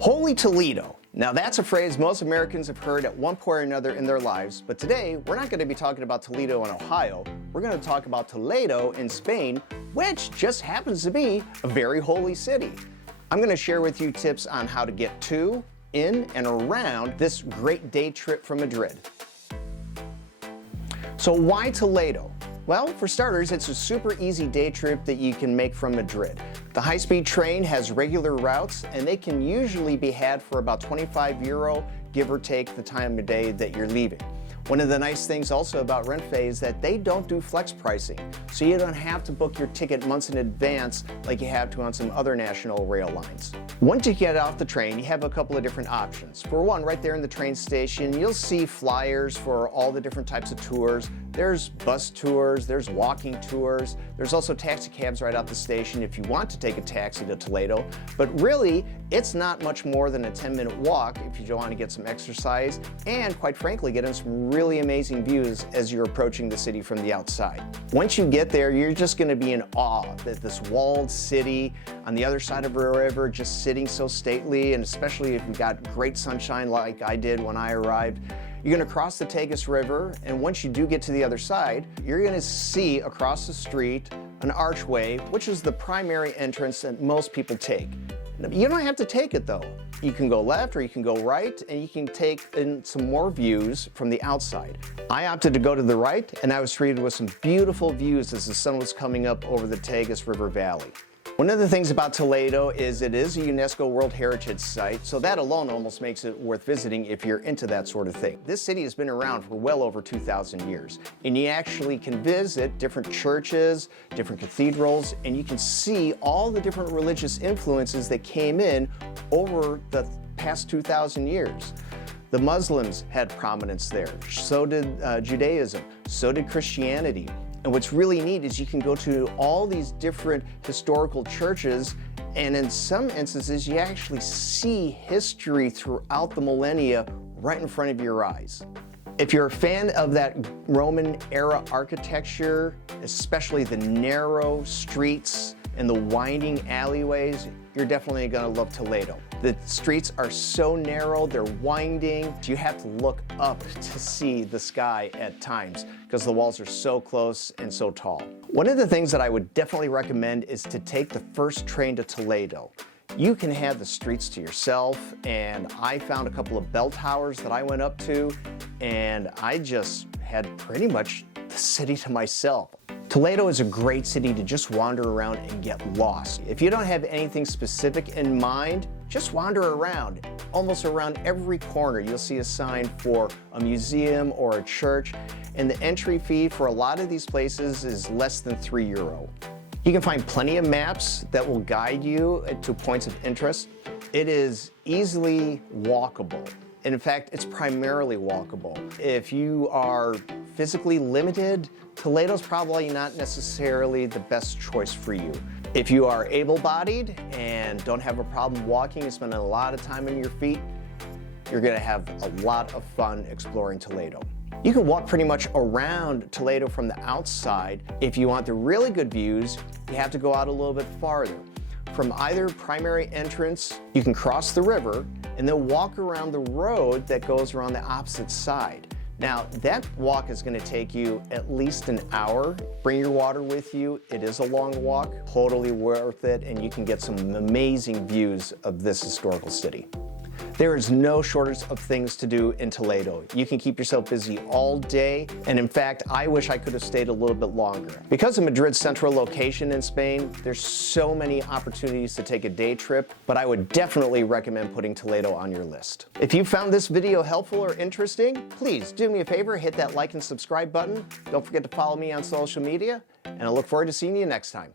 Holy Toledo. Now that's a phrase most Americans have heard at one point or another in their lives, but today we're not going to be talking about Toledo in Ohio. We're going to talk about Toledo in Spain, which just happens to be a very holy city. I'm going to share with you tips on how to get to, in, and around this great day trip from Madrid. So why Toledo? Well, for starters, it's a super easy day trip that you can make from Madrid. The high-speed train has regular routes, and they can usually be had for about €25, give or take the time of day that you're leaving. One of the nice things also about Renfe is that they don't do flex pricing, so you don't have to book your ticket months in advance like you have to on some other national rail lines. Once you get off the train, you have a couple of different options. For one, right there in the train station, you'll see flyers for all the different types of tours. There's bus tours, there's walking tours, there's also taxi cabs right out the station if you want to take a taxi to Toledo. But really, it's not much more than a 10-minute walk if you want to get some exercise and, quite frankly, get in some really amazing views as you're approaching the city from the outside. Once you get there, you're just going to be in awe that this walled city on the other side of a river just sitting so stately, and especially if you got great sunshine like I did when I arrived. You're going to cross the Tagus River, and once you do get to the other side, you're going to see across the street an archway, which is the primary entrance that most people take. You don't have to take it though. You can go left or you can go right, and you can take in some more views from the outside. I opted to go to the right, and I was treated with some beautiful views as the sun was coming up over the Tagus River Valley. One of the things about Toledo is it is a UNESCO World Heritage Site, so that alone almost makes it worth visiting if you're into that sort of thing. This city has been around for well over 2,000 years, and you actually can visit different churches, different cathedrals, and you can see all the different religious influences that came in over the past 2,000 years. The Muslims had prominence there, so did Judaism, so did Christianity. And what's really neat is you can go to all these different historical churches, and in some instances you actually see history throughout the millennia right in front of your eyes. If you're a fan of that Roman era architecture, especially the narrow streets and the winding alleyways, you're definitely going to love Toledo. The streets are so narrow, they're winding. You have to look up to see the sky at times because the walls are so close and so tall. One of the things that I would definitely recommend is to take the first train to Toledo. You can have the streets to yourself, and I found a couple of bell towers that I went up to, and I just had pretty much the city to myself. Toledo is a great city to just wander around and get lost. If you don't have anything specific in mind, just wander around. Almost around every corner you'll see a sign for a museum or a church, and the entry fee for a lot of these places is less than €3. You can find plenty of maps that will guide you to points of interest. It is easily walkable. In fact, it's primarily walkable. If you are physically limited, Toledo's probably not necessarily the best choice for you. If you are able-bodied and don't have a problem walking and spending a lot of time on your feet, you're gonna have a lot of fun exploring Toledo. You can walk pretty much around Toledo from the outside. If you want the really good views, you have to go out a little bit farther. From either primary entrance, you can cross the river and then walk around the road that goes around the opposite side. Now, that walk is going to take you at least an hour. Bring your water with you. It is a long walk, totally worth it, and you can get some amazing views of this historical city. There is no shortage of things to do in Toledo. You can keep yourself busy all day, and in fact, I wish I could have stayed a little bit longer. Because of Madrid's central location in Spain, there's so many opportunities to take a day trip, but I would definitely recommend putting Toledo on your list. If you found this video helpful or interesting, please do me a favor, hit that like and subscribe button. Don't forget to follow me on social media, and I look forward to seeing you next time.